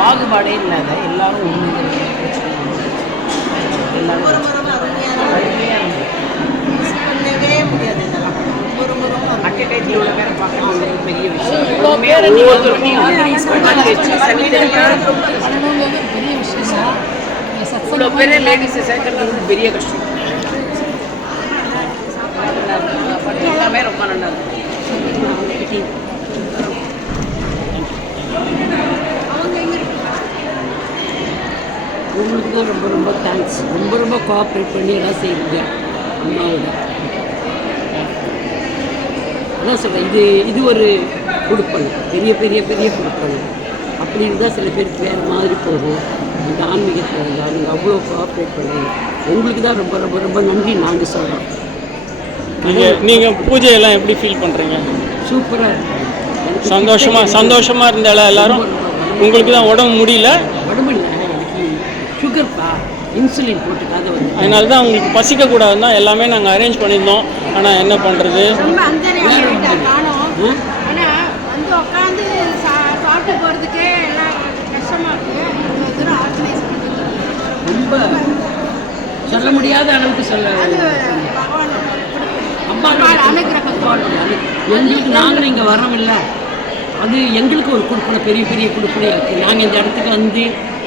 பாகுபாடே இல்லாத எல்லாரும் ஒன்று பிரச்சனை எல்லாரும் அருமையாக பண்ணவே முடியாது. இதெல்லாம் ரொம்ப அட்டடைட்டில் உள்ள பேரை பார்க்கறது பெரிய விஷயம். ஒவ்வொருத்தருக்கும் ஆர்கனைஸ் பண்ணி பெரிய விஷயம். இவ்வளோ பேர் லேடிஸை சேர்க்கறது பெரிய கஷ்டம். எல்லாமே ரொம்ப நல்லா இருக்கும். உங்களுக்கு தான் ரொம்ப ரொம்ப தேங்க்ஸ். ரொம்ப கோஆப்ரேட் பண்ணி எல்லாம் செய்யுங்க அம்மாவோட. அதான் சொல்கிறேன், இது ஒரு கொடுப்பல், பெரிய கொடுப்பல். அப்படி இருந்தால் சில பேருக்கு வேறு மாதிரி போகும். இந்த ஆன்மீகத்தில் இருந்தால் நீங்கள் அவ்வளோ கோஆப்ரேட் பண்ணி உங்களுக்கு தான் ரொம்ப நன்றி நாங்கள் சொல்கிறோம். நீங்கள் பூஜையெல்லாம் எப்படி ஃபீல் பண்ணுறீங்க? சூப்பராக இருக்கும். சந்தோஷமாக இருந்தாலும் எல்லாரும். உங்களுக்கு தான் உடம்பு முடியல? உடம்பு இல்லை, எனக்கு சுகர்ப்பா, இன்சுலின் போட்டுக்காத வந்து அதனால தான் உங்களுக்கு பசிக்கக்கூடாதுன்னு தான் எல்லாமே நாங்கள் அரேஞ்ச் பண்ணியிருந்தோம். ஆனால் என்ன பண்ணுறது, உட்காந்து சாப்பிட்டு போகிறதுக்கே எல்லாம் கஷ்டமாக இருக்குது. ரொம்ப சொல்ல முடியாத அளவுக்கு எங்களுக்கு நாங்களும் இங்கே வரோம் இல்லை, அது எங்களுக்கு ஒரு கொடுப்பனை, பெரிய கொடுப்பனை இருக்குது. நாங்கள் இந்த இடத்துக்கு வந்து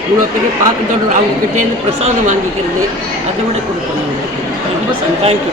இவ்வளோ பெரிய பாக்கத்தோடு அவங்ககிட்டேருந்து பிரசாதம் வாங்கிக்கிறது அதை விட கொடுப்பனை. ரொம்ப தேங்க்யூ.